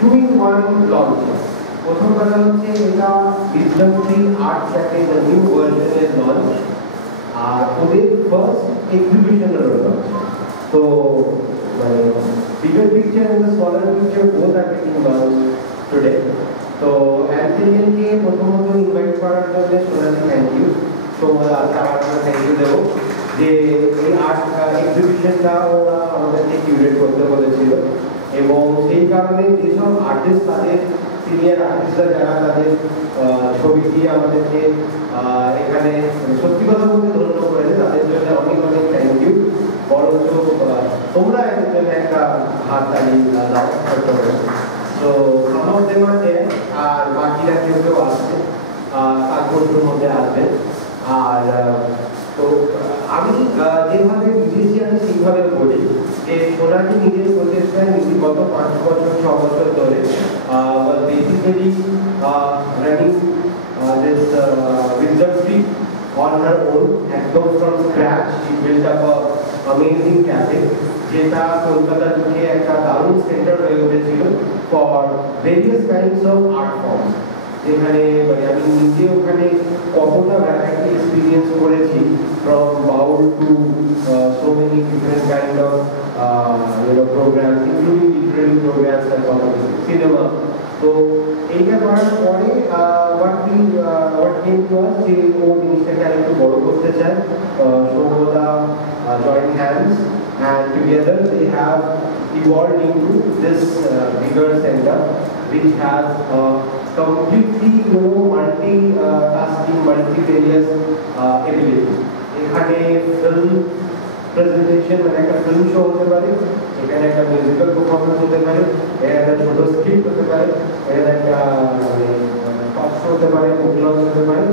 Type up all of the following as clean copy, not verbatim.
2 in 1 launch. প্রথম কথা হচ্ছে এটা Wisdom Tree Art Cafe the new version এর launch আর ওদের first exhibition এর launch. So bigger picture and the smaller picture both are getting launched today. So Anthelian কে প্রথমত invite করার জন্য সোনালি থ্যাংক ইউ। তো আমার থ্যাংক ইউ দেবো যে এই আর্ট এক্সিবিশনটা ওরা আমাদেরকে কিউরেট করতে বলেছিল এবং সেই কারণে যেসব আর্টিস্ট তাদের সিনিয়র আর্টিস্টরা যারা তাদের ছবি দিয়ে আমাদেরকে এখানে সত্যি কথা বলতে ধন্য করেছে তাদের জন্য অনেক অনেক থ্যাংক ইউ। বরঞ্চ তোমরা এর জন্য একটা হাত তালি দাও। তো some of them are there আর বাকিরা কেউ আসবে কালপত্রের মধ্যে আসবে। আর তো আমি যেভাবে বুঝেছি আমি সেইভাবে বলি যে সোনালি নিজের প্রচেষ্টায় গত 5 বছর 6 বছর ধরে was basically running this Wisdom Tree on her own একদম from scratch. She built up a amazing cafe যেটা কলকাতা থেকে একটা দারুণ সেন্টার হয়ে উঠেছিল for various kinds of art forms. যেখানে আমি নিজে ওখানে কতটা ভ্যারাইটি এক্সপিরিয়েন্স করেছি from bowl to so many different kind of programs including literary programs and cinema. So এইটা করার পরে what came to us যে ও জিনিসটাকে আরেকটু বড় করতে চায়। সৌম্যদা joined hands and together they have evolved into this bigger center which has completely multi-tasking, multi-various ability. এখানে film presentation মানে একটা film show হতে পারে, এখানে একটা musical performance হতে পারে, এখানে একটা ছোট script হতে পারে, এখানে একটা talk show হতে পারে, book launch হতে পারে,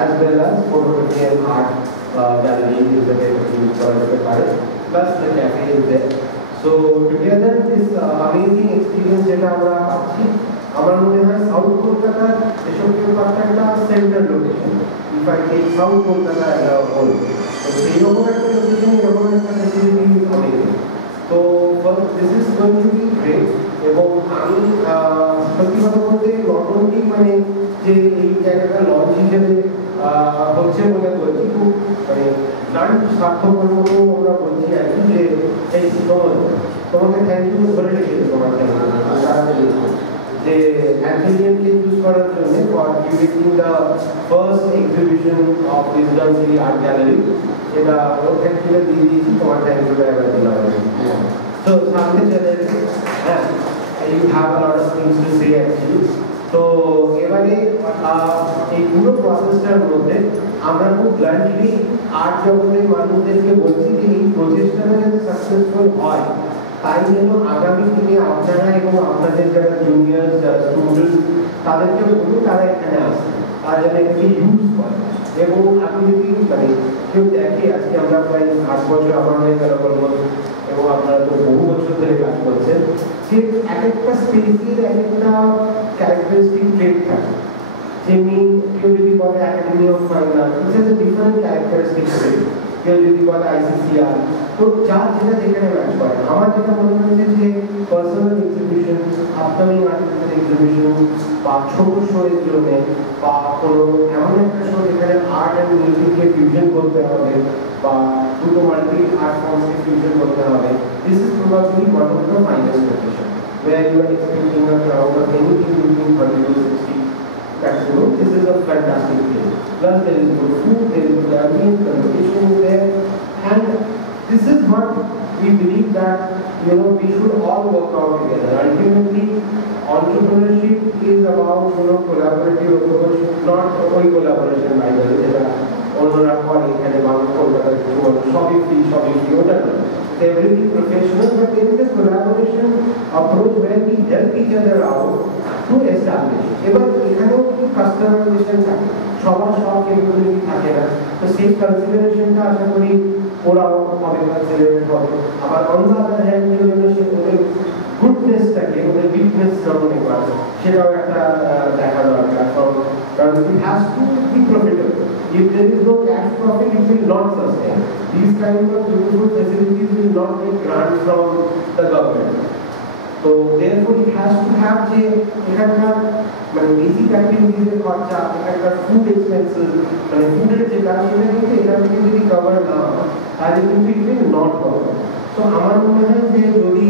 as well as photography and art gallery হতে পারে, plus the cafe is there. So together this amazing experience যেটা আমরা পাচ্ছি আমার মনে হয় সাউথ কলকাতার দেশপ্রিয় পার্কটা একটা center location. If I take south Kolkata as a whole, তো এইরকম একটা লোকেশন এরকম একটা ফ্যাসিলিটি অনেক। তো this is going to be great. এবং আমি সত্যি কথা বলতে নট অনলি মানে যে এই জায়গাটা লঞ্চ হিসেবে হচ্ছে বলে বলছি খুব ব্রান্ড স্বার্থপর মতো আমরা বলছি আর কি যে এই তোমাকে থ্যাংক ইউ ধরে রেখেছি তোমার যে অ্যান্থেলিয়ানকে চুজ করার জন্য for curating the first exhibition of wisdom tree art gallery সেটা ওর থ্যাংক ইউ দিয়ে দিয়েছি। তোমার থ্যাংক ইউ এবার দিলাম। তো সামনে চলে হ্যাঁ you have a lot of things to say actually. তো এবারে এই পুরো প্রসেসটার মধ্যে আমরা খুব ব্লান্টলি আর্ট জগতের মানুষদেরকে বলছি যে এই প্রচেষ্টাটা যাতে সাকসেসফুল হয় তাই যেন আগামী দিনে আপনারা এবং আপনাদের যারা জুনিয়র যারা স্টুডেন্ট তাদেরকে বলুন তারা এখানে আসে আর যেন এটাকে ইউজ করে। এবং আপনি যদি কেউ দেখে আজকে আমরা প্রায় 8 বছর আমার হয়ে গেল এবং আপনারা তো বহু বছর ধরে কাজ করছেন, যে এক একটা স্পেসের এক একটা ক্যারেক্টারিস্টিক ট্রেট থাকে। যেমনি কেউ যদি বলে academy of fine art, it's a different characteristic trait. কেউ যদি বলে আইসিসিআর, তো যার যেটা যেখানে ম্যাচ করে। আমার যেটা মনে হয়েছে যে পার্সোনাল এক্সিবিশন, আপকামিং আর্টিস্টের এক্সিবিশন বা ছোট শোয়ের জন্য বা কোনো এমন একটা শো যেখানে আর্ট অ্যান্ড মিউজিককে ফিউশন করতে হবে বা দুটো মাল্টি আর্ট ফর্মসকে ফিউশন করতে হবে, this is probably one of the finest location where you are expecting a crowd of anything between 30 to 60 maximum. This is a fantastic place. Plus there is good food, there is good ambience, the location is there, and this is what we believe that we should all work out together. Ultimately, entrepreneurship is about collaborative approach, not only collaboration by the way. অন্যরা করে এখানে বাংলা কলকাতার সবই free ওটা না, everything professional, but there is a collaboration approach where we help each other out to establish. এবার এখানেও কিছু কাস্টমাইজেশন থাকে, সবার সব ক্যাপাবিলিটি থাকে না, তো সেই কনসিডারেশনটা আশা করি ওরাও হবে, কনসিডারেট হবে। আবার অন দ্য আদার হ্যান্ড ওদের গুডনেসটাকে ওদের উইকনেস মনে করে সেটাও একটা দেখা দরকার, কারণ it has to be profitable. If there is no cash profit, it will not sustain. These kinds of beautiful facilities will not get grants from the government. So therefore it has to have the এখানকার মানে basic অ্যাক্টিভিটিসের খরচা, এখানকার food expenses, মানে ফুডের যেটা সেটা কিন্তু এখান থেকে যদি কভার না হয় তাহলে কিন্তু ইট উইল নট কভার। তো আমার মনে হয় যে যদি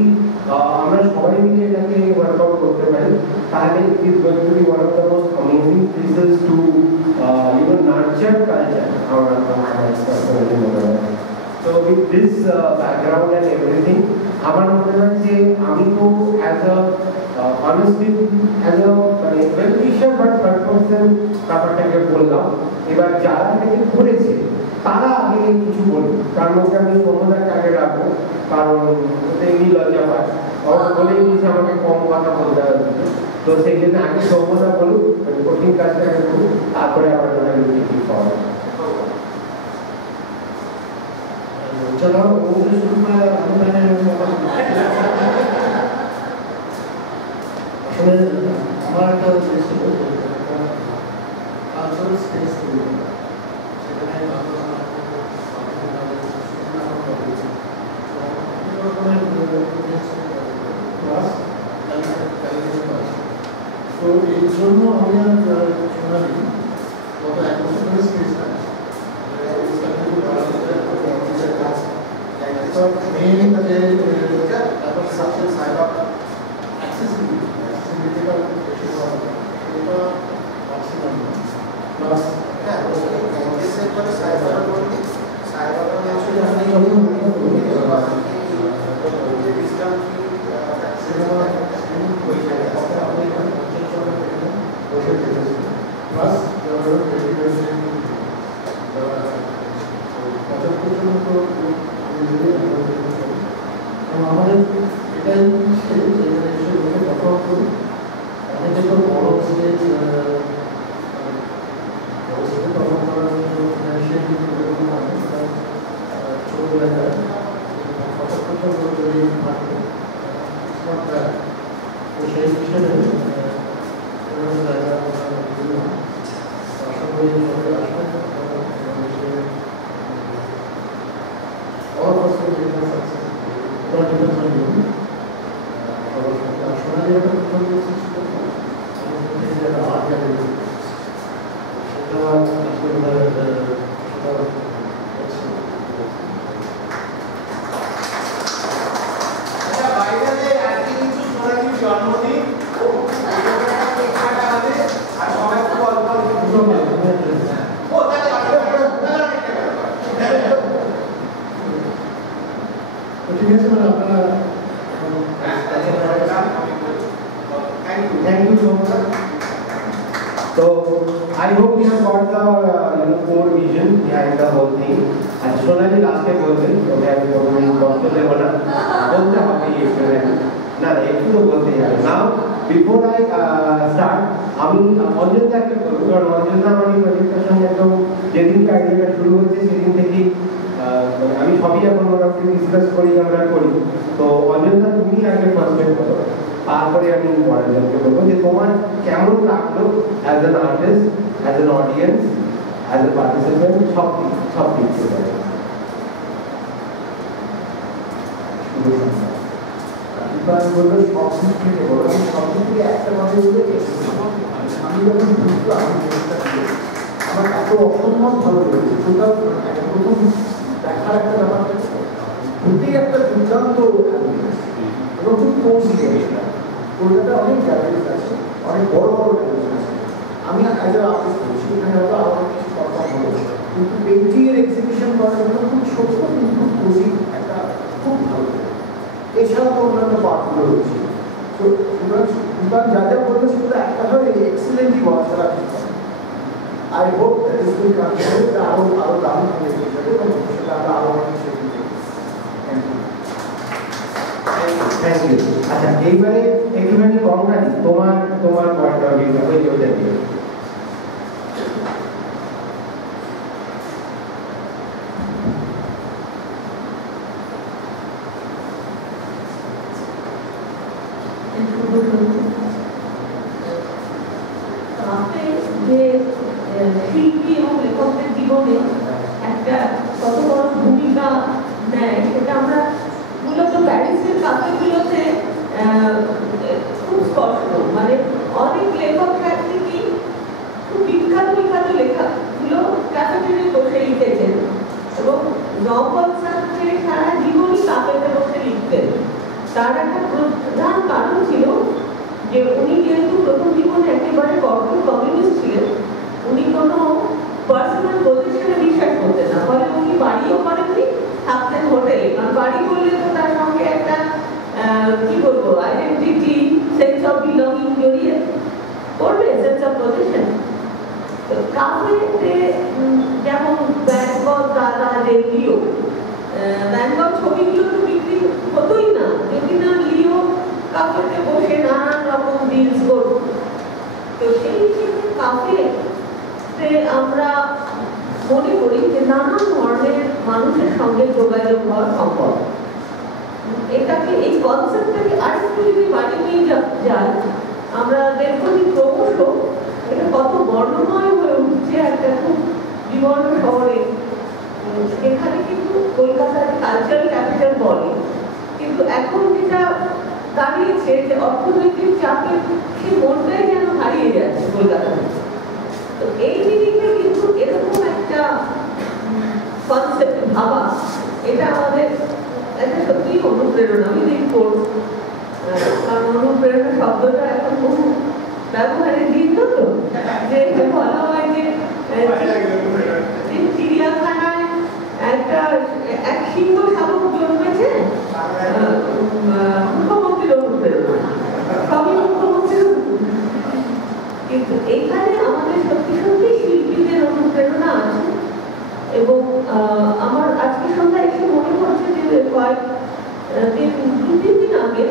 আমরা সবাই মিলে এটাকে ওয়ার্কআউট করতে পারি তাহলে it is going to be one of the most amazing places to nurture culture আমার পার্সোনালি মনে হয়। So with this background and everything, আমার মনে হয় যে আমি তো as a honestly as a মানে well wisher but third person ব্যাপারটাকে বললাম। এবার যারা এটাকে করেছে তারা আগে কিছু বলবে, তার মধ্যে আমি সৌম্যদাকে আগে রাখবো, কারণ এমনি লজ্জা পায় আমার বলেই দিয়েছে আমাকে কম কথা বলতে হবে, তো সেই জন্য আগে সৌম্যদা বলুক, কঠিন কাজটা আগে করুক, তারপরে আবার কি পাওয়া। चलो वो शुरू में मैंने हमारा का जैसे कल्चरल स्पेस সেখানে তো এই জন্য আমি শোনালি গত 1 বছর ধরে space So mainly the substance side of accessibility का maximum plus जैसे पर साइबर बोलते साइबर में एक्चुअली हमने ये सिस्टम की सिनेमा कोई है और अपने प्लस আমাদের এটাই কথা করি অনেকে তো বড় স্টেজ পারফর্ম করার জন্য ফিনান্সিয়াল ছোটবেলায় যদি থাকে তো সেই হিসেবে জায়গা আশা করি সবাই আসবেন all of us will be successful. It all depends on you. Personally, I don't know this is the thing that are getting. Thank you so much. So I hope you have got the core vision behind the whole thing. And Sonali last time বলতে ওকে আমি প্রথমে কষ্ট দেব না, বলতে হবে একটু না একটু তো বলতেই হবে। Now before I start আমি অঞ্জনদাকে বলবো, কারণ অঞ্জনদা আমার এই প্রজেক্টের সঙ্গে একদম যেদিন আইডিয়াটা শুরু হয়েছে সেদিন থেকেই আমি সবই এখন মোটামুটি ডিসকাস করি, আমরা করি। তো অঞ্জনদা তুমি আগে ফার্স্ট করো, তারপরে আমি অঞ্জনকে বলবো যে তোমার কেমন লাগলো as an artist, as an audience, as a participant, সব দিক থেকে। বললো সব দিক থেকে বলো, আমি সব দিক থেকে একটা কথা বলে আমি যখন বুঝলাম আমার এত অসম্ভব ভালো লেগেছে। টোটাল প্রথম দেখার একটা ব্যাপার ঘুরতেই একটা দুর্দান্ত এবং খুব কৌশি জায়গা। কলকাতায় অনেক গ্যালারিজ আছে, অনেক বড় বড় গ্যালারিজ আছে। আমি অ্যাজ এ আর্টিস্ট বলছি, এখানে হয়তো আরও কিছু পারফর্ম হলো, কিন্তু পেন্টিংয়ের এক্সিবিশন করার জন্য খুব ছোট্ট কিন্তু খুব কৌশি একটা খুব ভালো। এছাড়া তো অন্যান্য পার্টগুলো রয়েছে। তো সুতরাং যা যা বললো সেগুলো একটা ভাবে এক্সিলেন্টলি বলা ছাড়া কিছু। I hope that this will continue to আরো দারুণ হয়ে যাবে এবং সেটা আমরা আরো অনেক কিছু দেখতে পাবো। Thank you. আচ্ছা, এইবারে একটুখানি কঙ্কানি তোমার পয়েন্ট অফ ভিউ ওই ওটা দিয়ে। শিল্পী এবং লেখকদের জীবনে একটা কত বড় ভূমিকা নেয় সেটা আমরা মূলত প্যারিসের কাফেগুলোতে খুব স্পষ্ট, মানে লেখকরা কি খুব বিখ্যাত বিখ্যাত লেখাগুলো ক্যাফেটেরিয়ায় বসে লিখেছেন এবং নওপল সাহেব সারা জীবনই কাফেতে বসে লিখতেন। তার একটা প্রধান কারণ ছিল যে উনি যেহেতু প্রথম জীবনে একেবারে কঠোর কমিউনিস্ট ছিলেন, উনি কোনো পার্সোনাল পজিশনে বিশ্বাস করতেন না, ফলে উনি বাড়িও করেননি, থাকতেন হোটেলে। কারণ বাড়ি করলে তো তার সঙ্গে একটা কি বলবো আইডেন্টিটি, সেন্স অফ বিলঙ্গিং জড়িয়ে পড়বে, সেন্স অফ পজিশন। তো কাফেতে যেমন ব্যাংকক, দাদা, লিও, ব্যাংকক ছবিগুলো তো বিক্রি হতোই না যদি না লিও কাফেতে বসে নানান রকম ডিলস করত। তো সেই কাফেতে আমরা মনে করি যে নানান ধরনের মানুষের সঙ্গে যোগাযোগ হওয়া সম্ভব। এটাকে এই কনসেপ্টটাকে আরেকটু যদি বাড়ি নিয়ে যায়, আমরা দেখবো যে ক্রমশ এটা কত বর্ণময় হয়ে উঠছে একটা খুব বিবর্ণ শহরে। এখানে কিন্তু কলকাতার কালচারাল ক্যাপিটাল বলে, কিন্তু এখন যেটা দাঁড়িয়েছে যে অর্থনৈতিক চাপে সে মনটাই যেন হারিয়ে যাচ্ছে কলকাতায়। তো এই জিনিসটা কিন্তু এরকম একটা কনসেপ্ট ভাবা, এটা আমাদের একটা সত্যিই অনুপ্রেরণা। আমি দেখবো কারণ অনুপ্রেরণা শব্দটা এখন বহু ব্যবহারে দিত, তো যে বলা হয় যে চিড়িয়াখানায় এক সিংহ শাবক জন্মেছে, মুখ্যমন্ত্রীর অনুপ্রেরণা, সবই মুখ্যমন্ত্রীর। কিন্তু এখানে আমাদের সত্যি সত্যি শিল্পীদের অনুপ্রেরণা আছে। এবং আমার আজকে সন্ধ্যায় এসে মনে পড়ছে যে দু তিন দিন আগে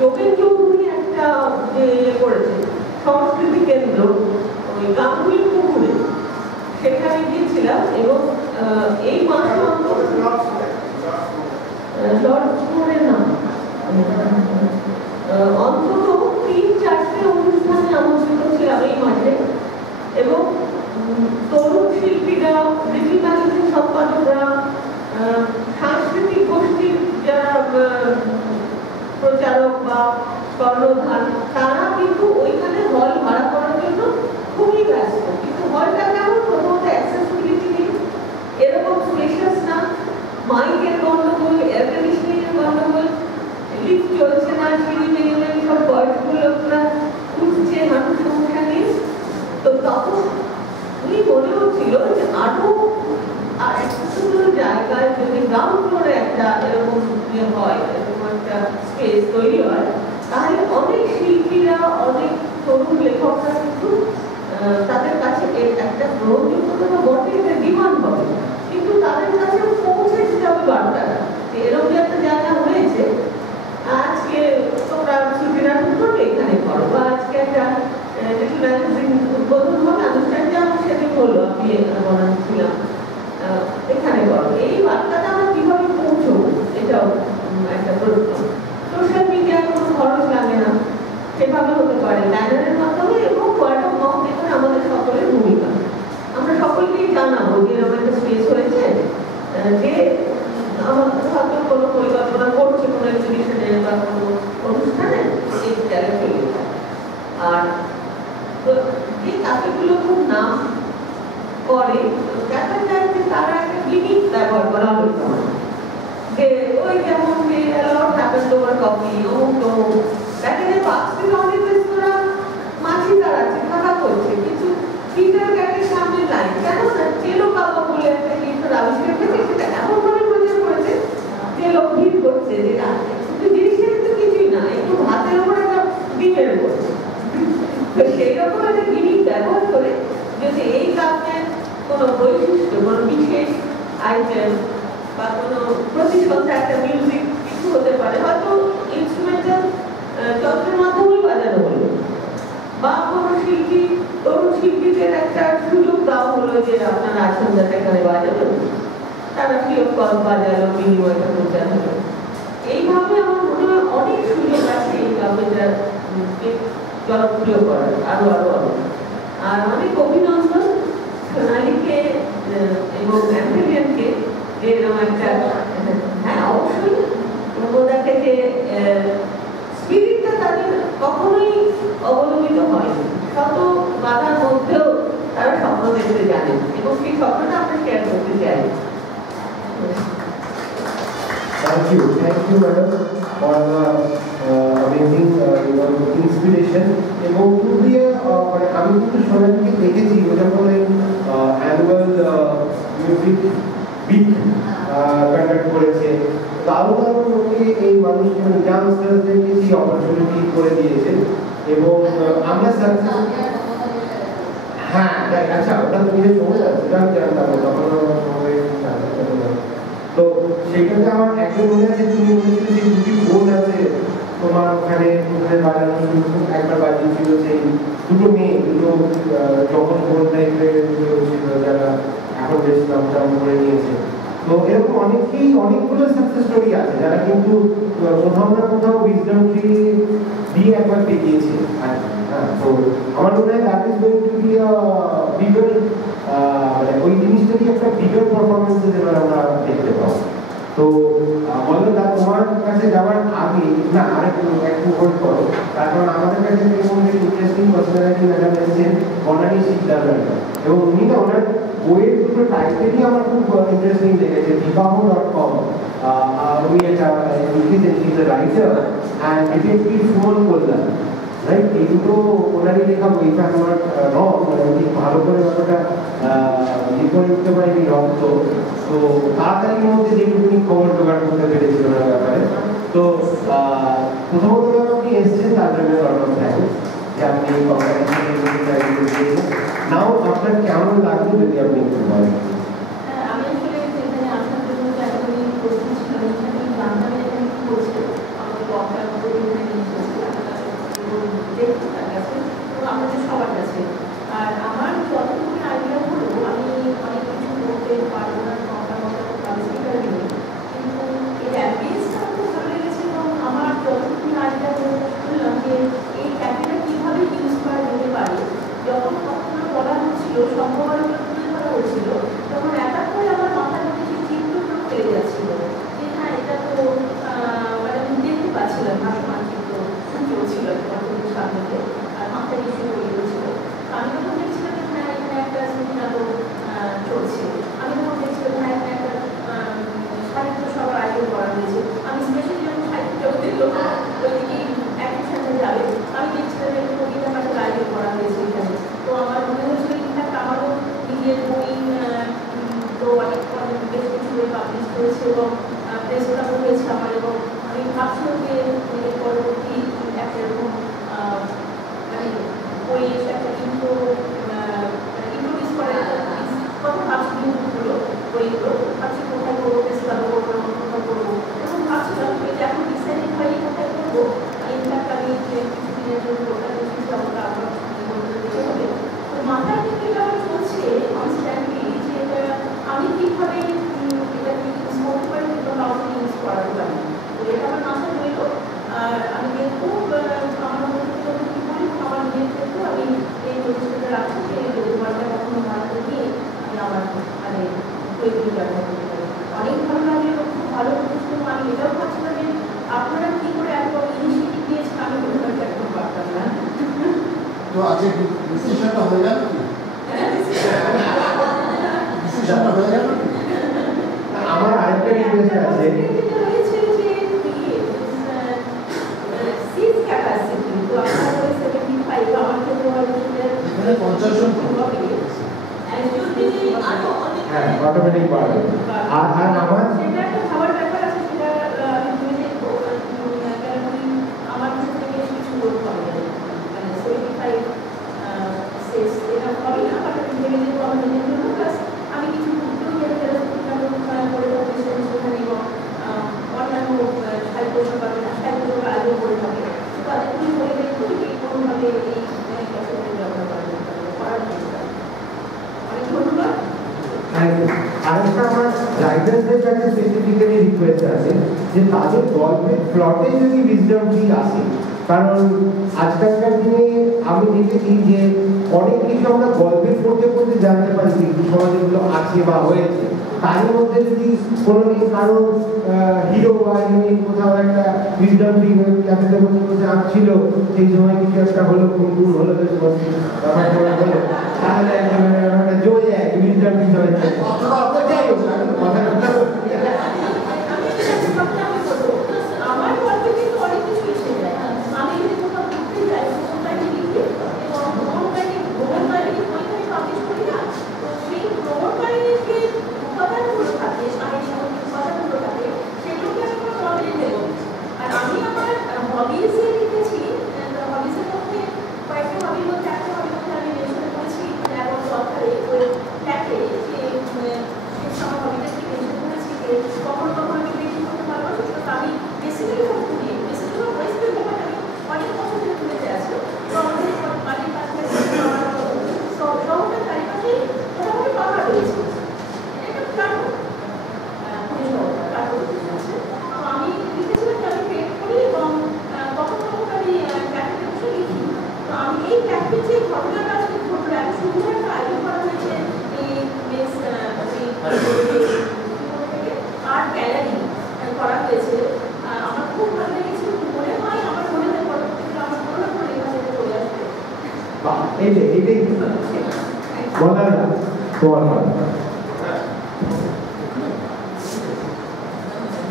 যোগেন চৌধুরী একটা যে করেছে সংস্কৃতি কেন্দ্র ওই গাঙ্গুলি পুকুরে, সেখানে গিয়েছিলাম এবং এই মাসে লর্ডসের নাম অন্তত ৩-৪টে অনুষ্ঠানে আমন্ত্রিত ছিলাম এই মাসে। এবং তরুণ শিল্পীরা, ব্রিটিশ ম্যাগাজিন সম্পাদকরা, সাংস্কৃতিক গোষ্ঠীর যারা প্রচারক বা কর্ণধার, তারা কিন্তু ওইখানে হল ভাড়া করার জন্য খুবই ব্যস্ত। কিন্তু হলটা কেমন, প্রথমত অ্যাক্সেসিবিলিটি নেই, এরকম স্পেশাস না, মাইকের গন্ডগোল, এয়ার কন্ডিশনিংয়ের গন্ডগোল, লিফট চলছে না, সিঁড়ি ভেঙে সব বয়স্ক লোকরা উঠছে, মানুষ সমস্যা নেই। তো তখন উনি মনে হচ্ছিল যে আরো একটা সুন্দর জায়গায় যদি গ্রাউন্ড ফ্লোরে একটা এরকম হয়, এরকম একটা স্পেস তৈরি হয়, তাহলে অনেক শিল্পীরা, অনেক তরুণ লেখকরা কিন্তু তাদের কাছে একটা গ্রহণযোগ্যতা বটে, এটা ডিমান্ড হবে, কিন্তু তাদের কাছে পৌঁছে দিতে হবে বার্তাটা যে এরকম যে একটা জায়গা হয়েছে, আজকে তোমরা ছুটি নাটক করবে এখানে করো, বা আজকে একটা লিটল ম্যাগাজিন উদ্বোধন হবে, অনুষ্ঠান যেমন সেদিন হলো, আমি বানাচ্ছিলাম, এখানে করো। এই বার্তাটা আমরা কিভাবে পৌঁছবো, এটাও একটা প্রশ্ন। সোশ্যাল মিডিয়ায় কোনো খরচ লাগে না, সেভাবে হতে পারে ব্যানারের মাধ্যমে এবং ওয়ার্ড অফ মাউথ, এখানে আমাদের সকলের ভূমিকা। আমরা সকলকেই জানাবো যে এরকম একটা স্পেস হয়েছে, যে আমাদের হয়তো কোনো পরিকল্পনা করছে কোনো এক্সিবিশনে বা কোনো অনুষ্ঠানে, এই জায়গায় চলে যায়। আর যে কাজগুলো খুব নাম করে, দেখা যায় যে তারা একটা লিমিট ব্যবহার করা হইতে হয়, যে ওই যেমন যে লট হ্যাপেন তোমার কফি, অমুক তমুক, দেখা যায় পাঁচটি অনেক রেস্তোরাঁ মাছি দাঁড়াচ্ছে, থাকা করছে, কিছু পিটার ক্যাটের সামনে লাইন, কেন না চেলো কাবা বলে একটা জিনিসের আবিষ্কার করেছে, সেটা এমনভাবে প্রচার করেছে যে লোক ভিড় করছে, যে কিন্তু জিনিসটা কিন্তু কিছুই না, একটু ভাতের উপর একটা ডিমের উপর। তো সেই রকম একটা জিনিস ব্যবহার করে যদি এই কাপের কোনো বৈশিষ্ট্য, কোনো বিশেষ আইটেম বা কোনো প্রতিষ্ঠানটা একটা মিউজিক কিছু হতে পারে, হয়তো ইনস্ট্রুমেন্টাল যন্ত্রের মাধ্যমেই বাজানো হলো, বা কোনো শিল্পী, তরুণ শিল্পীদের একটা সুযোগ দেওয়া হলো যে আপনারা আসেন যাতে এখানে বাজাবেন, তারা ফ্রি অফ কস্ট বাজালো, বিনিময়টা প্রচার হলো। এইভাবে আমার মনে হয় অনেক সুযোগ আছে এই কাপেটা জনপ্রিয় করার, আরো আরো আরো। আর অনেক অভিনন্দন সোনালীকে এবং অ্যাম্পেলিয়ানকে, যে এরকম একটা, হ্যাঁ অবশ্যই প্রমোদাকে, যে স্পিরিটটা তাদের কখনোই অবলম্বিত হয়নি। শত বাধার মধ্যেও তারা স্বপ্ন দেখতে জানেন এবং সেই স্বপ্নটা আমরা শেয়ার করতে চাই। Thank you, madam, for the amazing inspiration. এবং খুবই মানে আমি কিন্তু সোনালিকে দেখেছি যখন অ্যানুয়াল মিউজিক উইক কন্ডাক্ট করেছে, দারুণ দারুণ ওকে এই মানুষকে ইয়াংস্টারদেরকে সেই অপরচুনিটি করে দিয়েছে এবং আমরা সাকসেস। হ্যাঁ আচ্ছা, ওটা তুমি যে সময় সেটা আমি জানতাম না, তখন সময় তো সেটাতে আমার একদম মনে আছে তুমি বলেছিলে যে দুটি বোন আছে তোমার ওখানে বাজানো একবার বাজিয়েছিল, সেই দুটো মেয়ে, দুটো যখন বোন টাইপের ছিল যারা এখন বেশ নাম করে নিয়েছে। তো এরকম অনেকগুলো সাকসেস স্টোরি আছে যারা কিন্তু কোথাও না কোথাও উইজডম দিয়ে একবার দেখিয়েছে। হ্যাঁ, তো আমার মনে হয় that is going to B bigger, মানে ওই জিনিসটারই একটা বিগার পারফরমেন্স এবার আমরা দেখতে পাবো। তো বলো দা, তোমার কাছে যাওয়ার আগে না একটু হোল্ড করো, কারণ আমাদের কাছে ইন্টারেস্টিং পার্সোনালিটি ম্যাডাম এসেছেন বনানী শিকদার, এবং উনি না ওনার বইয়ের দুটো টাইটেলই আমার খুব ইন্টারেস্টিং লেগেছে। vivaho.com, উনি একটা লিখেছেন, he is a writer and detective Suman Kalyan, right? এই দুটো ওনারই লেখা বই, আমার রং উনি ভালো করে ব্যাপারটা লিখে উঠতে পারেনি রক্ত, তো তাড়াতাড়ির মধ্যে যেটুকুনি খবর জোগাড় করতে পেরেছিল ওনার ব্যাপারে। তো প্রথমত আপনি এসছেন, তার জন্য যে আপনি নাও আপনার কেমন লাগলো যদি আপনি একটু বলেন। আমি আসলে সেখানে আসার জন্য একদমই প্রস্তুত ছিলাম, আমি জানতাম এখানে কি করছে, আমাকে বক্তার মতো দেখতে তার কাছে এবং আমাদের সবার কাছে। আর আমার যতটুকু আইডিয়া হলো আমি অনেক কিছু করতে পারবো না, আমার মতো স্পিকার নেই, কিন্তু এই অ্যাম্বিয়েন্সটা আমার খুব ভালো লেগেছে এবং আমার যতটুকু আইডিয়া শুনলাম যে এই ক্যাফেটা কীভাবে ইউজ করা যেতে পারে। যখন কখনো বলা হচ্ছিল, সম্ভবত তুলে ধরা হচ্ছিল, তখন একার করে আমার মাথার মধ্যে সেই চিত্রগুলো ফেলে যাচ্ছিল যে হ্যাঁ এটা তো মানে আমি দেখতে পাচ্ছিলাম ভাসমান চিত্র চলছিল কতদিন সামনে, আর মাথায় কিছু হয়ে গেছিল। আমি তখন দেখছিলাম যে হ্যাঁ এখানে একটা স্মৃতি নাটক চলছে, আমি তখন দেখছিলাম হ্যাঁ এখানে একটা সাহিত্য সবার আয়োজন করা হয়েছে। আমি স্পেশালি যখন সাহিত্য জগতের লোক ওইদিকেই একই সাথে যাবে, আমি দেখছিলাম যে একটা কবিতা পাঠের আয়োজন করা হয়েছে এখানে। তো আমার মনে হচ্ছিল ইনফ্যাক্ট আমারও নিজের বই তো অনেক বেশ কিছু বই পাবলিশ করেছে এবং প্রেস ক্লাবও হয়েছে আমার, এবং আমি ভাবছিলাম যে এর পরবর্তী একটা এরকম মানে বই এসে একটা ইন্ট্রোডিউস করে কথা ভাবছি ইউটিউবগুলো বইগুলো ভাবছি কোথায় করবো, প্রেস ক্লাবও করবো, কোথায় করবো, এবং ভাবছিলাম যে এখন ডিসাইড হয় কোথায় করবো। ইনফ্যাক্ট আমি যে কিছুদিনের জন্য কোথায় কিছু আমাকে আবার দিতে হবে। তো মাথার দিকে আমার চলছে কনস্ট্যান্টলি যে আমি কীভাবে এটাকে ইউজ করতে পারি এবং কাউকে ইউজ করাতে পারি। তো এটা আমার মাথায় রইল। আর আমি দেখবো আমার মধ্যে কী করি, আমার নিজের ক্ষেত্রেও আমি এই প্রতিষ্ঠাটা রাখছি যে তোমারটা কখনো ভারতে নিয়ে আমি আমার মানে তৈরি ব্যবহার করতে পারি। অনেক ভালো লাগে এবং খুব ভালো প্রতিষ্ঠান। আমি এটাও ভাবছিলাম যে আপনারা কী করে এত ইনিশিয়েটিভ দিয়েছেন, আমি কোথাও একদম পারতাম না। তো আজকে ডিসিশনটা হয়ে গেল কি? ডিসিশনটা হয়ে গেল কি? আমার আরেকটা রিকোয়েস্ট আছে, রয়েছে যে সিট ক্যাপাসিটি তো আপনার 75, আমার ক্ষেত্রে হয়তো এখানে 50 জন হ্যাঁ অটোমেটিক বাড়বে। আর আমার সেটা একটা খাবার ব্যাপার আছে, সেটা আমি ভেবে দেখবো। আমার ক্ষেত্রে বেশ কিছু করতে হবে, মানে 75 শেষ এটা হবে না, বাট আমি ভেবে দেখবো আমার নিজের জন্য। প্লাস আমি কিছু ঘুরতেও গেলে করে থাকবে সেখানে, এবং অন্যান্য সাহিত্য সভা আয়োজন করে থাকে, তো তাদেরগুলি বলে দেখবো যে কোনোভাবে এই ব্যবহার করার চেষ্টা। অনেক ধন্যবাদ। আরেকটা আমার রাইটারদের কাছে স্পেসিফিক্যালি রিকোয়েস্ট আছে যে তাদের গল্পের প্লটে যদি উইজডম ট্রি আসে, কারণ আজকালকার দিনে আমি দেখেছি যে অনেক কিছু আমরা গল্পের পড়তে পড়তে জানতে পারি কিন্তু সমাজে এগুলো আছে বা হয়েছে, তার মধ্যে যদি কোনো কারো হিরো বা হিরোইন কোথাও একটা মিউজিয়াম ক্যাফেতে বসে বসে আঁকছিল, সেই সময় কিছু একটা হলো, কুমকুম হলো, হলো, তাহলে একটা জয় এক মিউজিয়াম বিষয় যাই হোক আমার গল্পে কিন্তু অনেক কিছু এসে যায়। আমি যদি কোথাও ঘুরতে যাই, ভ্রমণ লিখি এবং ভ্রমণ কাহিনী বইখানে পাবলিশ করি না, তো সেই ভ্রমণ কাহিনীর যে উপাদানগুলো থাকে, সাহিত্যিক উপাদানগুলো থাকে, সেগুলোকে আমি কোনো মডেলে নেব। আর আমি আমার হবিজে লিখেছি, হবিজের মধ্যে কয়েকটা হবির মধ্যে একটা হবির মধ্যে আমি মেনশন করেছি, যেমন দরকারে ওই লেখে যে আমার হবিটাকে মেনশন করেছি যে কখনো কখনো আমি বেশি করতে ভালোবাসি, তো আমি বেসিক্যালি সব ঘুরি, বেসিক্যালি ওয়েস্ট বেঙ্গল আমি অনেক বছর ধরে ঘুরেতে আছি। তো আমাদের বাড়ির পাশে শহরের চারিপাশে মোটামুটি পাহাড় রয়েছে, এটা প্রাণ পুরী শহরটা প্রাণ আছে। তো আমি লিখেছিলাম যে আমি পেট করি এবং কখনো কখনো আমি ক্যাফেতে বসে লিখি। তো আমি এই ক্যাফে যে ঘটনাটা আজকে ঘটলো, এত সুন্দর একটা আয়োজন করা হয়েছে এই আর্ট গ্যালারি করা হয়েছে, আমার খুব ভালো লেগেছিল। মনে হয় আমার মনে হয় পরবর্তীতে আমার কোনো না কোনো লেখা যেটা চলে আসবে। এইটাই বলার না তোমার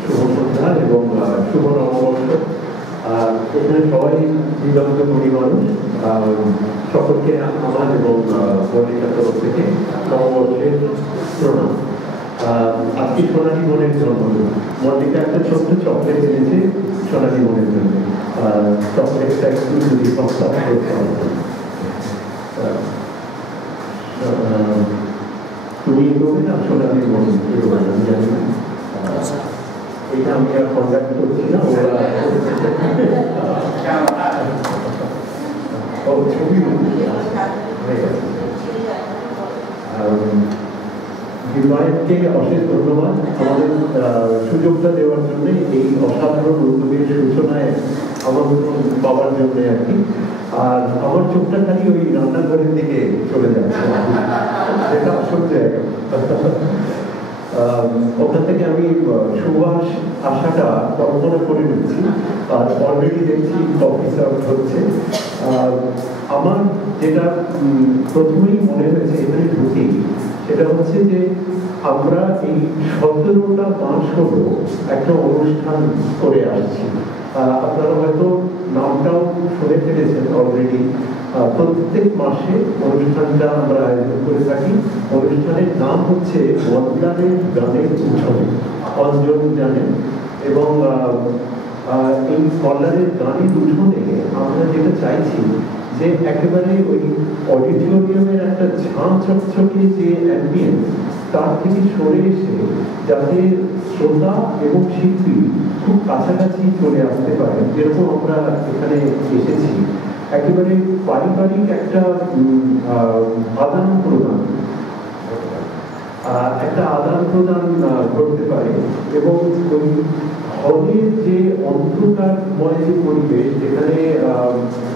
শুভ সন্ধ্যা এবং শুভ নববর্ষ। এখানে সবাই বিলম্ব করি মানুষ, সকলকে আমার এবং মল্লিকার তরফ থেকে নববর্ষের প্রণাম। আজকে সোনালী মনের জন্মদিন। মল্লিকা একটা ছোট্ট চকলেট এনেছে সোনালী মনের জন্য। চকলেটটা একটু যদি সস্তা করতে হবে, তুমি এগোবে না সোনালী মন এগোবে না, আমি জানি না। এটা আমি আর কন্ট্যাক্ট করছি না, ওরা ছবি বিবাহকে অশেষ ধন্যবাদ আমাদের সুযোগটা দেওয়ার জন্য, এই অসাধারণ উদ্যোগের সূচনায় আমন্ত্রণ পাওয়ার জন্য আর কি। আর আমার চোখটা খালি ওই রান্নাঘরের দিকে চলে যাচ্ছে, যেটা আসল জায়গা। ওখান থেকে আমি সুবাস আশাটা কল্পনা করে নিচ্ছি, আর অলরেডি দেখছি কফি সার্ভ হচ্ছে। আমার যেটা প্রথমেই মনে হয়েছে এখানে ঢুকি, সেটা হচ্ছে যে আমরা এই 17টা মাস হলো একটা অনুষ্ঠান করে আসছি। আপনারা হয়তো নামটাও শুনে ফেলেছেন অলরেডি। প্রত্যেক মাসে অনুষ্ঠানটা আমরা আয়োজন করে থাকি। অনুষ্ঠানের নাম হচ্ছে মন্দারের গানের উৎসবে, অঞ্জন জানেন। এবং এই মন্দারের গানের উঠোনে আমরা যেটা চাইছি যে একেবারে ওই অডিটোরিয়ামের একটা ঝাঁ চকচকে যে অ্যাম্বিয়েন্স, তার থেকে সরে এসে যাতে শ্রোতা এবং শিল্পী খুব কাছাকাছি চলে আসতে পারে, যেরকম আমরা এখানে এসেছি। একেবারে পারিবারিক একটা আদান প্রদান করতে পারে। এবং ওই হলের যে অন্ধকারময় যে পরিবেশ, যেখানে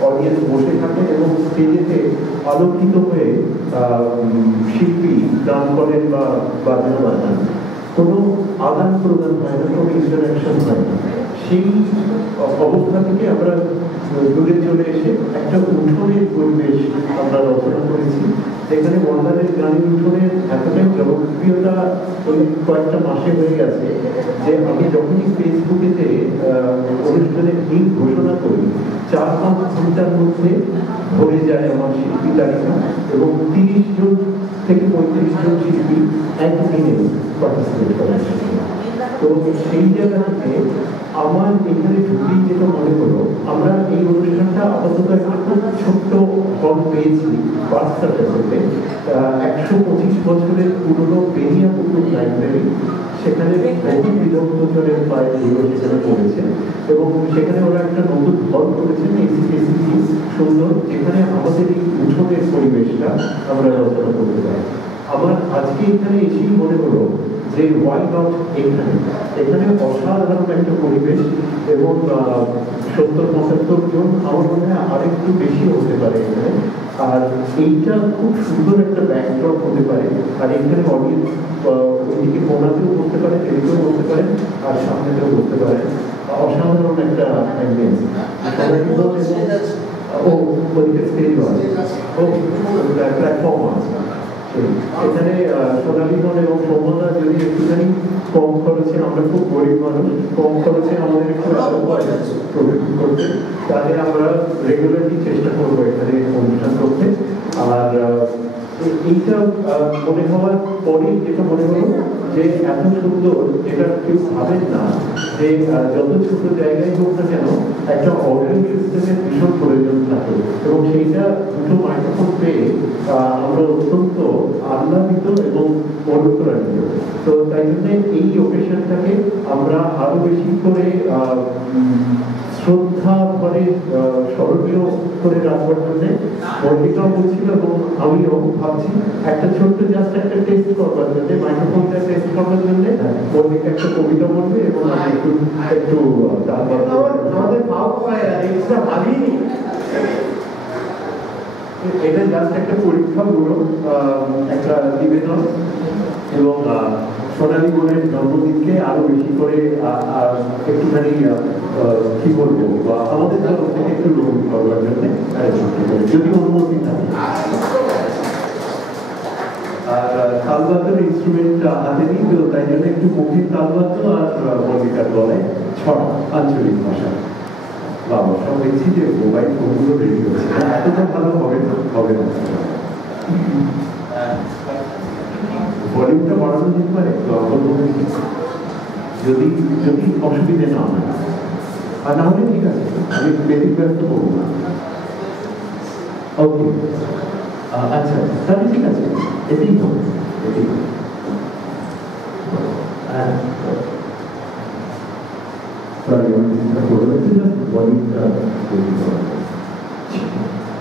অডিয়েন্স বসে থাকে এবং স্টেজেতে আলোকিত হয়ে শিল্পী গান করেন বা বাজনা বাজান, কোনো আদান প্রদান হয় না, কোনো ইন্টারাকশন হয় না। সেই অবস্থা থেকে আমরা দূরে চলে এসে একটা উঠোনের পরিবেশ আমরা রচনা করেছি, যেখানে মন্দারের গানের উঠোনের এতটাই জনপ্রিয়তা ওই কয়েকটা মাসে হয়ে গেছে যে আমি যখনই ফেসবুকেতে অনুষ্ঠানের লিঙ্ক ঘোষণা করি, 4-5 ঘন্টার মধ্যে ভরে যায় আমার শিল্পী তালিকা, এবং 30 জন থেকে 35 জন শিল্পী একদিনে পার্টিসিপেট করেন। তো সেই জায়গা থেকে আমার এখানে ঢুকেই যেটা মনে হলো, আমরা এই অনুষ্ঠানটা আপাতত একটা খুব ছোট্ট হল পেয়েছি বাচ্চাটা থেকে, 125 বছরের পুরনো বেনিয়াপুকুর লাইব্রেরি, সেখানে বহু বিদগ্ধজনের পায়েগুলো সেখানে পড়েছে, এবং সেখানে ওরা একটা নতুন হল করেছেন এসিপিসি সুন্দর, যেখানে আমাদের এই উঠোনের পরিবেশটা আমরা রচনা করতে পারি। আমার আজকে এখানে এসেই মনে হলো যে ওয়াই নট এখানে এখানে অসাধারণ একটা পরিবেশ এবং 70-75 জন আমার মনে হয় আরেকটু বেশি হতে পারে এখানে। আর এইটা খুব সুন্দর একটা ব্যাকড্রপ হতে পারে। আর এখানে অডিয়েন্স ওইদিকে কোনাতেও বলতে পারে, এদিকেও বলতে পারেন, আর সামনেতেও বলতে পারেন। অসাধারণ একটা অ্যাম্বিয়েন্স। ও ওদিকে স্টেজ আছে, ও প্ল্যাটফর্ম আছে। এখানে সোনালীগণ এবং সৌমদা যদি একটুখানি কম খরচে, আমরা খুব গরিব মানুষ, কম খরচে আমাদের একটু প্রোগ্রাম করতে, তাহলে আমরা রেগুলারলি চেষ্টা করবো এখানে অনুষ্ঠান করতে। আর এইটা মনে হওয়ার পরে যেটা মনে হলো যে এত সুন্দর, যেটা কেউ ভাবেন না যে যত ছোট জায়গায় হোক না কেন একটা অডিও সিস্টেমের ভীষণ প্রয়োজন থাকে, এবং সেইটা দুটো মাইক্রোফোন পেয়ে আমরা অত্যন্ত আহ্লাদিত এবং অনুপ্রাণিত। তো তাই জন্য এই ওকেশনটাকে আমরা আরো বেশি করে শ্রদ্ধা করে স্মরণীয় করে রাখবার জন্য মল্লিকাও বলছিল এবং আমিও ভাবছি একটা ছোট্ট জাস্ট একটা টেস্ট করবার জন্য, মাইক্রোফোনটা টেস্ট করবার জন্য মল্লিকা একটা কবিতা বলবে এবং আমি একটু একটু আমাদের ভাব পায় আর এটা ভাবিনি। এটা জাস্ট একটা পরীক্ষামূলক একটা নিবেদন, এবং সোনালী বোনের জন্মদিনকে আরো বেশি করে একটুখানি কি বলবো, আমাদের তরফ থেকে একটু গ্রহণ করবার জন্য যদি অনুমতি থাকে। আর তালবাদ্যের ইনস্ট্রুমেন্ট হাতে নিই, তো তাই জন্য একটু মুখের তালবাদ্য আর মল্লিকার গলায় ছড়া আঞ্চলিক ভাষা। বাবা সব দেখছি যে মোবাইল ফোনগুলো রেডি হচ্ছে, এতটা ভালো হবে না, হবে না। ভলিউমটা বাড়ানো যেতে পারে যদি যদি অসুবিধে না হয়, আর না হলে ঠিক আছে, আমি ব্যতিব্যস্ত করবো না। ওকে, আচ্ছা তাহলে ঠিক আছে, এটাই হবে, এটাই হবে। Sorry, I'm just going to just one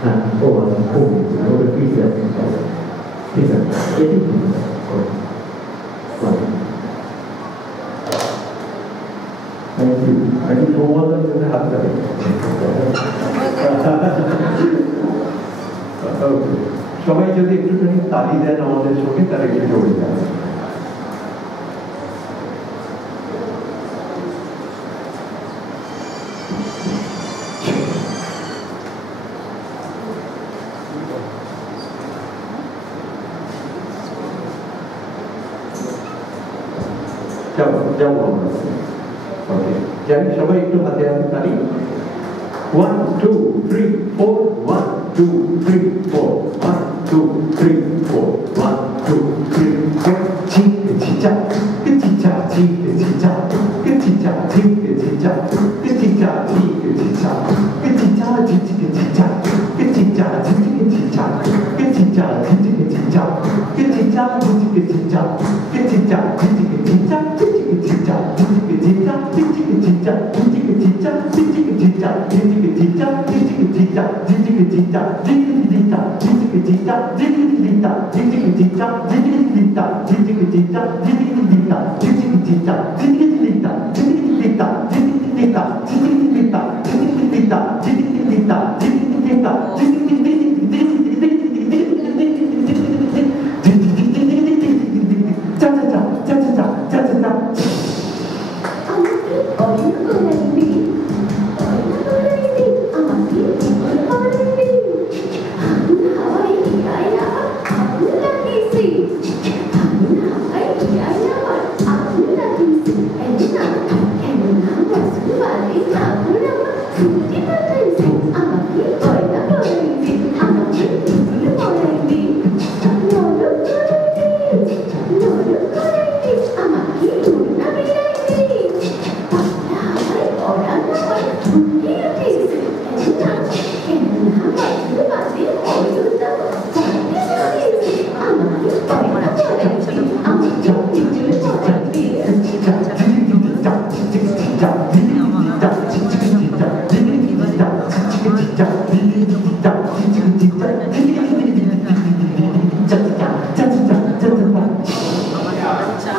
হ্যাঁ ও আচ্ছা, ওটা ফিডব্যাক ঠিক আছে, এটি থ্যাংক ইউ। আমি সৌমদার সাথে হাত ধরে সবাই যদি একটুখানি তালি দেন আমাদের সঙ্গে, তারা একটু জড়ে যাবে। যাবো ওকে, জানি সবাই একটু হাতে হাতে তালি। 1 2 3 4 1 2 3 4 1 2 3 4 1 2 3 4 치 치자 치자 치 치자 치자 치 치자 치자 치 치자 치자 치 치자 치자 치 치자 치자 치 치자 치자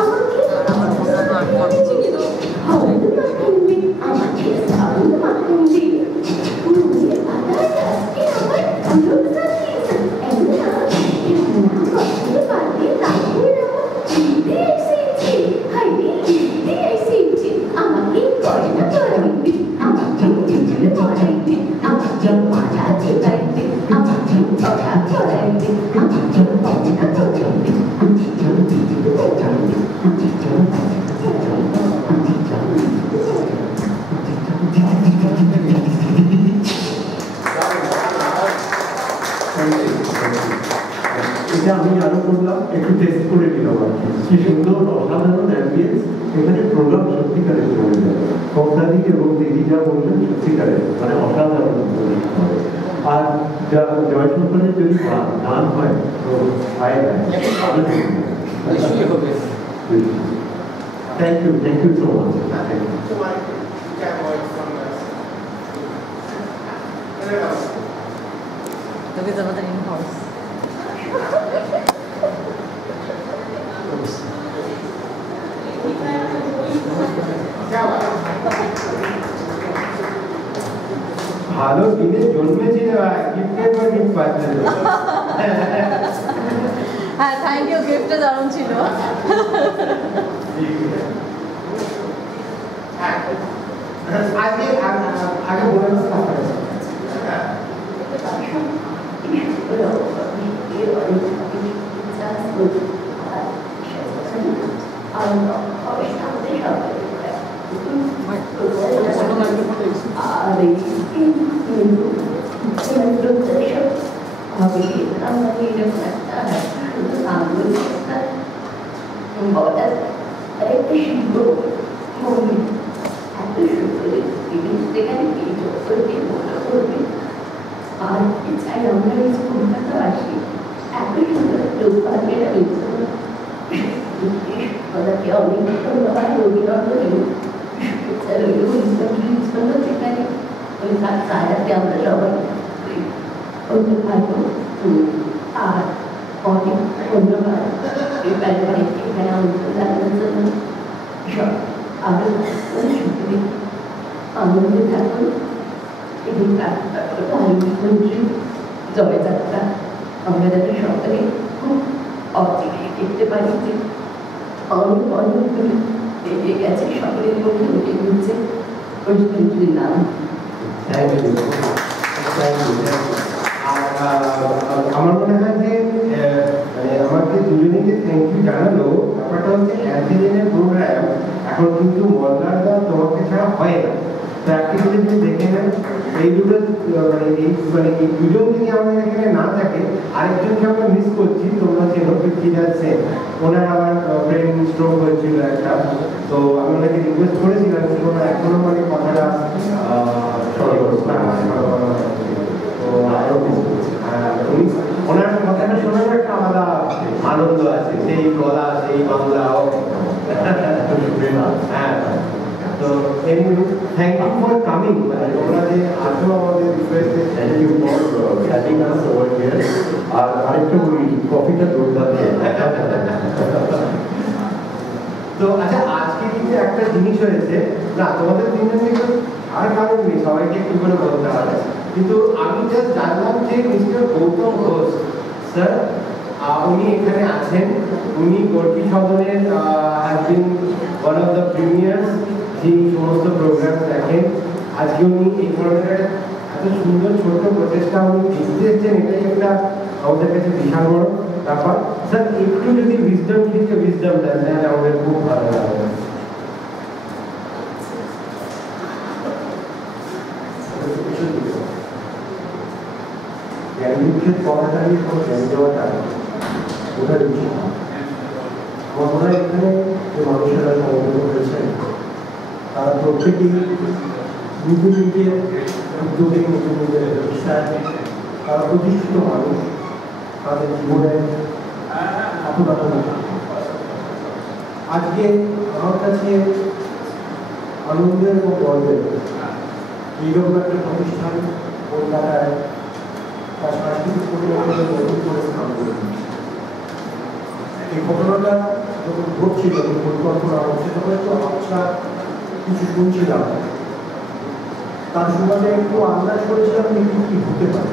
আমাকে এটা আমি আরো করলাম, একটু টেস্ট করে নিলাম আর কি সুন্দর অসাধারণ অ্যাম্বিয়েন্স এখানে প্রোগ্রাম সত্যিকারের চলে যায়। কমলাদি এবং দিদি যা বললেন সত্যিকারের মানে অসাধারণ। আর জয়শঙ্করের যদি গান হয় তো হয় না। Thank you so much. Look at another in-house. ভালো দিনে জন্মেছিল গিফটের পর গিফট পাচ্ছে। হ্যাঁ থ্যাংক ইউ, গিফটটা দারুণ ছিল। আগে বলে আর চাই আমরা এই কলকাতা আসি এত সুন্দর লোক পাবে ওদেরকে অনেক ধন্যবাদ অভিনন্দন সেখানে ওই কাজটাতে আমরা সবাই করতে পারবো। আর অনেক ধন্যবাদ এই ব্যাপারে এখানে আমাদের লাগানোর জন্য সব আরো সুখী আনন্দে থাকুন। এই প্রধানমন্ত্রী জয়যাত্রা আমরা যাতে সকালে খুব অচিরে দেখতে পারি যে অনেক অনেকগুলি এগিয়ে গেছে, সকলের মধ্যে উঠে ঘুরছে প্রধানমন্ত্রীর নাম। আমার মনে হয় যে আমাকে দুজনেকে থ্যাংক ইউ জানালো। ব্যাপারটা হচ্ছে অ্যান্থেলিনের প্রোগ্রাম এখন কিন্তু মজার গান তোমাকে ছাড়া হয় না। প্র্যাকটিক্যালি যদি দেখে নেন এই দুটো মানে এই দুজন যদি আমাদের এখানে না থাকে, আরেকজনকে আমরা মিস করছি। তোমরা চেনো পৃথ্বীরাজ সেন, ওনার আবার ব্রেন স্ট্রোক হয়েছিল একটা। তো আমি ওনাকে রিকোয়েস্ট করেছিলাম কিন্তু ওনার এখনো মানে কথাটা ওনার কথাটা শোনার একটা আলাদা আনন্দ আছে, সেই গলা সেই বাংলা। হ্যাঁ, তো থ্যাংক ইউ ফর কামিং, মানে তোমরা যে আসো আমাদের রিকোয়েস্টে। Thank you for having us over here. আর আরেকটা বলি, কফিটা দুর্দান্ত। তো আচ্ছা, আজকে কিন্তু একটা জিনিস হয়েছে না, তোমাদের তিনজনকে আর কারণ নেই, সবাইকে একটু করে বলতে হবে। কিন্তু আমি জাস্ট জানলাম যে মিস্টার গৌতম ঘোষ স্যার উনি এখানে আছেন। উনি গর্কি সদনের has been one of the premiers, যিনি সমস্ত প্রোগ্রাম দেখেন। আজকে উনি এই ধরনের এত সুন্দর ছোট প্রচেষ্টা উনি দেখতে এসেছেন, এটাই একটা আমাদের কাছে বিশাল বড় ব্যাপার। স্যার একটু যদি উইজডম থেকে উইজডম দেন তাহলে আমাদের খুব ভালো লাগবে। জ্ঞানবৃক্ষের পড়া দাঁড়িয়ে কোনো জ্ঞান দেওয়াটা ওটার উচিত না। আমার মনে হয় এখানে যে মানুষেরা সমবেত হয়েছেন তারা প্রত্যেকেই নিজের নিজের উদ্যোগে নিজের নিজের ব্যবসায় তারা প্রতিষ্ঠিত মানুষ, তাদের জীবনে আজকে আমার কাছে আনন্দের এবং গর্বের এইরকম একটা প্রতিষ্ঠান কলকাতায় তার সাংস্কৃতিক পরিবর্তনের নতুন করে স্থান করে এই ঘটনাটা যখন ঘটছিল, পরিকল্পনা হচ্ছে, তখন একটু আচ্ছা কিছু শুনছিলাম, তার সুবাদে একটু আন্দাজ করেছিলাম কিন্তু কি হতে পারে।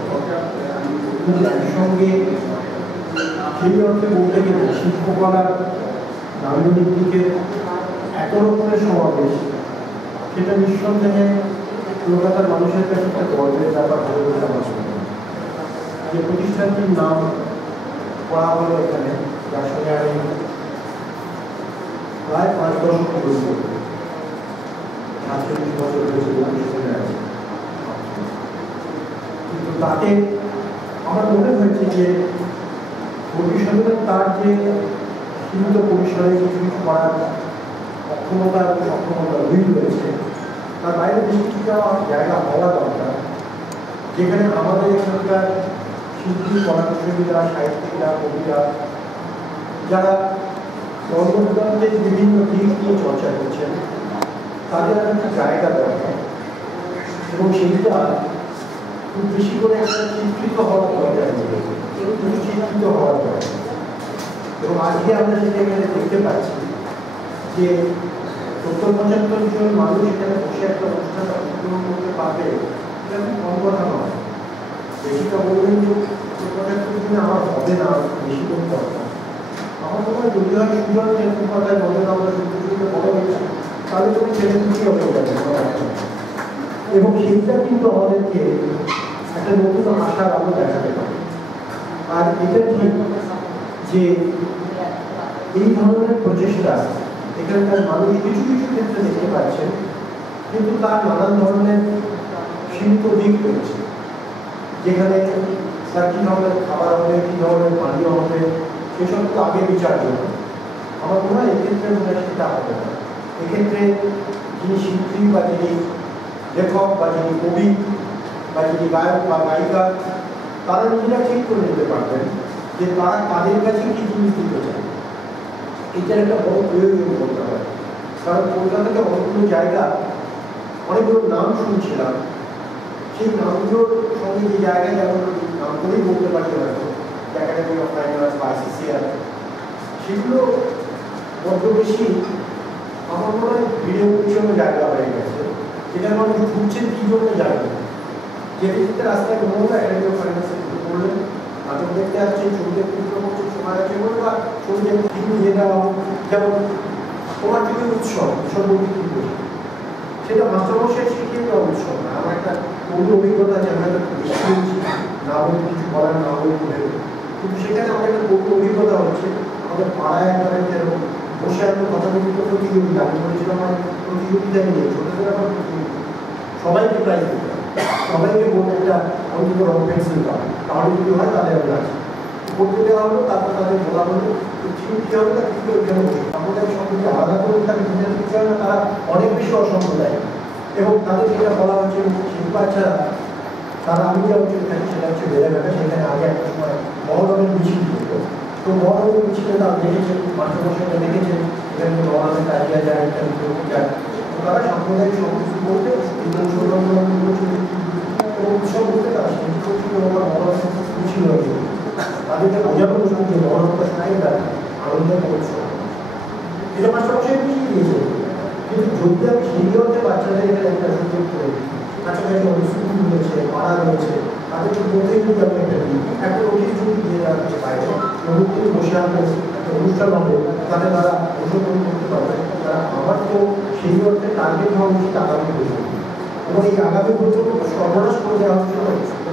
কিন্তু একসঙ্গে সেই অর্থে বলতে গেলে শিল্পকলার নান্দনিক দিকে এত রকমের সমাবেশ, সেটা নিঃসন্দেহে কলকাতার মানুষের কাছে একটা গর্বের ব্যাপার হয়ে ওঠে আমার জন্য। যে প্রতিষ্ঠানটির নাম পড়া হলো এখানে, যার সঙ্গে আমি প্রায় 5 দশক জড়িত, 48 বছর হয়েছে প্রতিষ্ঠানে আছে। কিন্তু তাতে আমার মনে হয়েছে যে ভবিষ্যতে তার যে সীমিত পরিসরে কিছু কিছু করার অক্ষমতা এবং সক্ষমতা রয়েছে, তার বাইরে বেশ কিছুটা জায়গা হওয়া দরকার, যেখানে আমাদের এখানকার শিল্পী, কলাকুশলীরা, সাহিত্যিকরা, কবিরা, যারা ধর্মগ্রন্থের বিভিন্ন দিক নিয়ে চর্চা করছেন, তাদের একটা জায়গা দরকার এবং সেইটা খুব বেশি করে একটা চিত্রিত হওয়ার দরকার, চিত্রিত হওয়ার দরকার। এবং আজকে আমরা সেটা এখানে দেখতে পাচ্ছি যে 70-75 জন মানুষ এখানে বসে একটা অনুষ্ঠান অংশগ্রহণ করতে পারবে, এটা খুব কম কথা নয়। বেশিটা বলবেন যে 70-75 জনে আমার হবে না, বেশি করে দরকার। আমার মনে হয় যদি হয় সুযোগ যেরকম কথায় বলে না, আমরা সত্যি বড় হয়েছি, তাহলে তুমি ছেলে দুটিও হয়ে যাবে। এবং সেইটা কিন্তু আমাদেরকে একটা নতুন আশার আলো দেখাতে পারে। আর এটা ঠিক যে এই ধরনের প্রচেষ্টা এখানকার মানুষ কিছু কিছু ক্ষেত্রে দেখতে পাচ্ছেন, কিন্তু তার নানান ধরনের সীমিত দিক রয়েছে, যেখানে তার কী ধরনের খাবার হবে, কী ধরনের পানীয় হবে, সেসব তো আগে বিচার করবে। আমার মনে হয় এক্ষেত্রে মনে হয় সেটা হবে না। এক্ষেত্রে যিনি শিল্পী বা যিনি লেখক বা যিনি কবি বা যিনি গায়ক বা গায়িকা, তারা নিজেরা ঠিক করে নিতে পারবেন যে তারা তাদের কাছে কী জিনিস দিতে চায়। এটার একটা বড় প্রয়োজন করতে হয়, কারণ কলকাতাতে অনেকগুলো জায়গা, অনেকগুলো নাম শুনছিলাম, সেই নামগুলোর সঙ্গে যে জায়গায় যেমন নামগুলোই বলতে পারি হয়তো একাডেমি অফ ফাইন আর্টস বা ICCR, সেগুলো বড্ড বেশি আমার মনে হয় ভিড়ে উৎসব জায়গা হয়ে গেছে, যেখানে মানুষ ঢুকছেন কী জন্য জানেন। যেতে যেতে রাস্তায় মনে হলো একাডেমি অফ ফাইন আর্টসে করলেন, নাটক দেখতে আসছেন, ছবি দেখতে করছেন, সময় আছে বলে বা ছবি দেখতে কিন্তু নিয়ে দেওয়া হোক, যেমন তোমার যদি উৎসব বলতে কী বলি, সেটা মাস্টারমশাই শিখিয়ে দেওয়া উৎসব না। আমার একটা বহু অভিজ্ঞতা আছে, আমরা একটা বেশি বলছি না বলতে, কিছু বলার না বলতে ভেবে, কিন্তু সেখানে আমাদের একটা বহু অভিজ্ঞতা হচ্ছে। আমাদের পাড়ায় একবারে যেরকম বসে একটা কথা বলতে প্রতিযোগিতা, আমি বলেছিলাম আমার প্রতিযোগিতায় নিয়ে ছোটদের আমার প্রতিযোগিতা, সবাইকে প্রাইজ দিতাম, সবাইকে বলতে একটা অন্তত রং পেন্সিল পাবে, তাহলে যদি হয় তাহলে আমি আছি করতে দেওয়া হলো। তারপর তাদের বলা হলো যিনি কী হবে তার কিন্তু ওইখানে বসে সাম্প্রদায়িক সম্পর্কে আলাদা করে তাকে ডিজাইন দিতে হয় না, তারা অনেক বেশি অসাম্প্রদায়িক। এবং তাদের যেটা বলা হচ্ছে শিল্পা ছাড়া তারা আমি যা উচিত থাকি সেটা হচ্ছে বেড়েঘাটা, সেখানে আগে একটা সময় মহরমের মিছিল করতো, তো মহরমের মিছিলে তারা দেখেছেন, মাস্টারমশাইরা দেখেছেন এখানে মহরমের তাজিয়া যায়, ইত্যাদি করতে যায়, তো তারা সাম্প্রদায়িক সমস্ত করতে এবং উৎসব করতে তারা সেই করছিল। আমার মহরমের মিছিল হয়েছিল, তাদেরকে বোঝানো উচিত যে মহরমটা শোনাই না আনন্দের উৎসব, এটা মাস্টারমশাই বুঝিয়ে দিয়েছে। কিন্তু যদি আমি সেই অর্থে বাচ্চাদের এখানে একটা সুযোগ করে কাছাকাছি অনেক স্কুল রয়েছে, পাড়া রয়েছে, তাদেরকে বলতেই যদি আমি একটা দিই, একটা নোটিশ যদি দিয়ে দেওয়া হচ্ছে বাইরে, নতুন বসে আসবে একটা অনুষ্ঠান হবে, তাতে তারা অংশগ্রহণ করতে পারবে। তারা আমার তো সেই অর্থে টার্গেট হওয়া উচিত আগামী বছর, এবং এই আগামী বছর সর্বনাশ করে দেওয়া হচ্ছে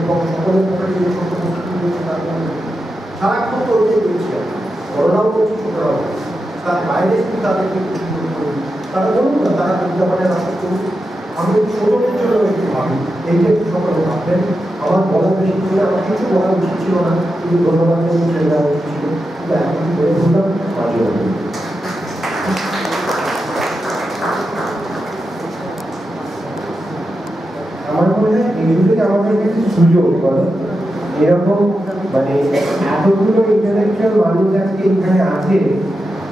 এবং সকলের পক্ষে যে ছোট প্রস্তুতি রয়েছে তার মধ্যে সারাক্ষণ তো ওইটাই বলছি, বড়রাও করছি ছোটরাও, তার বাইরে কিন্তু তাদেরকে তারা বলুন না, তারা বিজ্ঞাপনে নাটক করুন। আমি ছোটদের জন্য একটু ভাবি, এইটা একটু সকলে ভাববেন। আমার বলার বেশি ছিল, আমার কিছু বলার উচিত ছিল না, কিন্তু ধন্যবাদ ছেড়ে দেওয়া উচিত ছিল, কিন্তু এখন কিছু বলে বললাম মাঝে আমার মনে হয় এগুলোকে আমাদের কিছু সুযোগ বলো, এরকম মানে এতগুলো ইন্টালেকচুয়াল মানুষ আজকে এখানে আছে,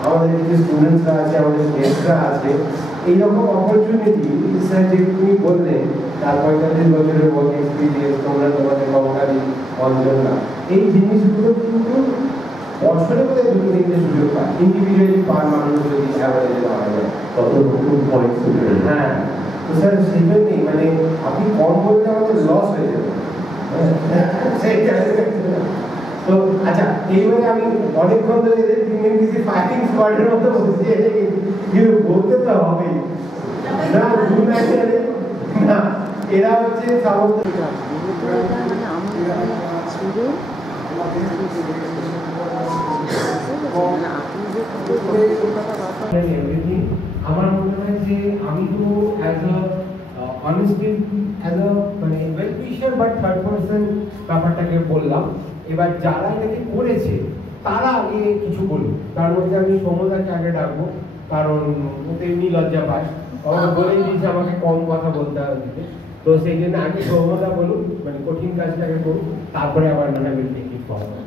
আমাদের কিছু স্টুডেন্টসরা আছে, আমাদের গেস্টরা আছে, এইরকম অপরচুনিটি স্যার যে তুমি বললেন তার 45 বছরের ওয়ার্ক এক্সপিরিয়েন্স, তোমরা তোমাদের কমকালী অঞ্চলরা, এই জিনিসগুলো কিন্তু বছরে বোধ হয় 2-3টে সুযোগ পায়, ইন্ডিভিজুয়ালি পার মানুষ যদি অ্যাভারেজে ধরা যায় তত নতুন পয়েন্ট। হ্যাঁ, তো স্যার সেই জন্যই মানে আপনি কম বলতে আমাদের লস হয়ে যাবে। তো আচ্ছা এইবারে আমি অনেকক্ষণ ধরে এদের কিছু ফায়ারিং স্কোয়াডের মতো বলছি কিন্তু বলতে তো হবেই না ভুল না এরা হচ্ছে সামর্থ্য আমার মনে হয় যে আমি তো as a honestly as a মানে well wisher but third person ব্যাপারটাকে বললাম। এবার যারা এটাকে করেছে তারা আগে কিছু বলুন, তার মধ্যে আমি সৌম্যদাকে আগে ডাকবো, কারণ ও তো এমনি লজ্জা পায়, আমার বলেই দিয়েছে আমাকে কম কথা বলতে হবে, তো সেই জন্য আগে সৌম্যদা বলুন, মানে কঠিন কাজটাকে করুন, তারপরে আবার মানে আমি টেক ইট ফরওয়ার্ড।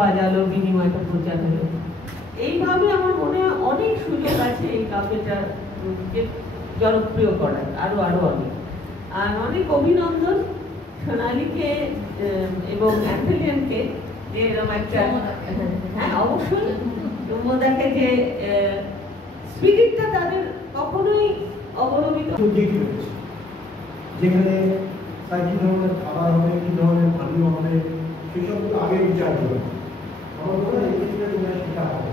বাজালো, বিনিময়টা প্রচার হলো। এইভাবে আমার মনে হয় অনেক সুযোগ আছে এই কাব্যটাকে জনপ্রিয় করার, আরো অনেক। আর অনেক অভিনন্দন সোনালীকে এবং অ্যান্থেলিয়ানকে যে এরকম একটা, হ্যাঁ অবশ্যই সৌম্যদাকে যে স্পিরিটটা তাদের কখনোই অবলম্বিত, যেখানে তার কি ধরনের খাবার হবে, কি ধরনের পানীয় হবে, সেসবগুলো আগে বিচার করবে। আমার মনে হয় এক্ষেত্রে তোমার শেখা হবে।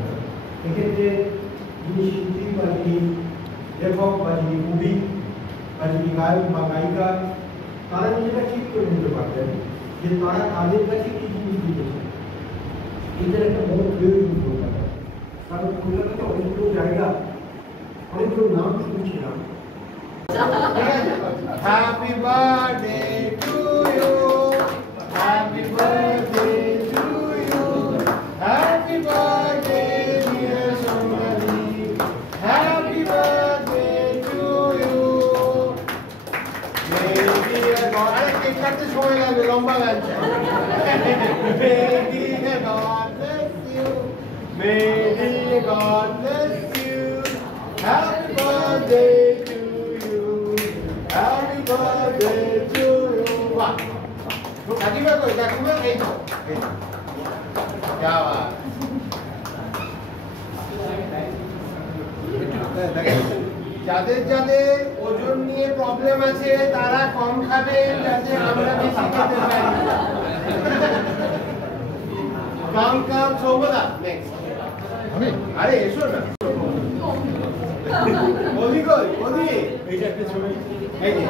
এক্ষেত্রে যিনি শিল্পী বা যিনি লেখক বা যিনি কবি বা যিনি গায়ক বা গায়িকা, তারা নিজেরা ঠিক করে নিতে পারবেন যে তারা তাদের কাছে কি জিনিস দিতেছে। এটার একটা বড় প্রয়োজন কলকাতা, কারণ কলকাতাতে অনেকগুলো জায়গা, অনেকগুলো নাম শুনছিলাম। Happy birthday to you. Happy birthday to you. Happy birthday dear Sonali. Happy birthday to you. May dear God, আরে কেক কাটতে সময় লাগবে, লম্বা লাগছে। May dear God bless you. May dear God bless you. Happy birthday to you. Happy birthday to you. वाह, तो काटिबा कोई काटिबा এই তো क्या बात। যাদের যাদের ওজন নিয়ে প্রবলেম আছে তারা কম খাবেন, যাতে আমরা বেশি খেতে পারি। কাম সৌম্যদা নেক্সট। আরে এসো না, ওদি কই ওদি, এইটা একটা ছবি, এই যে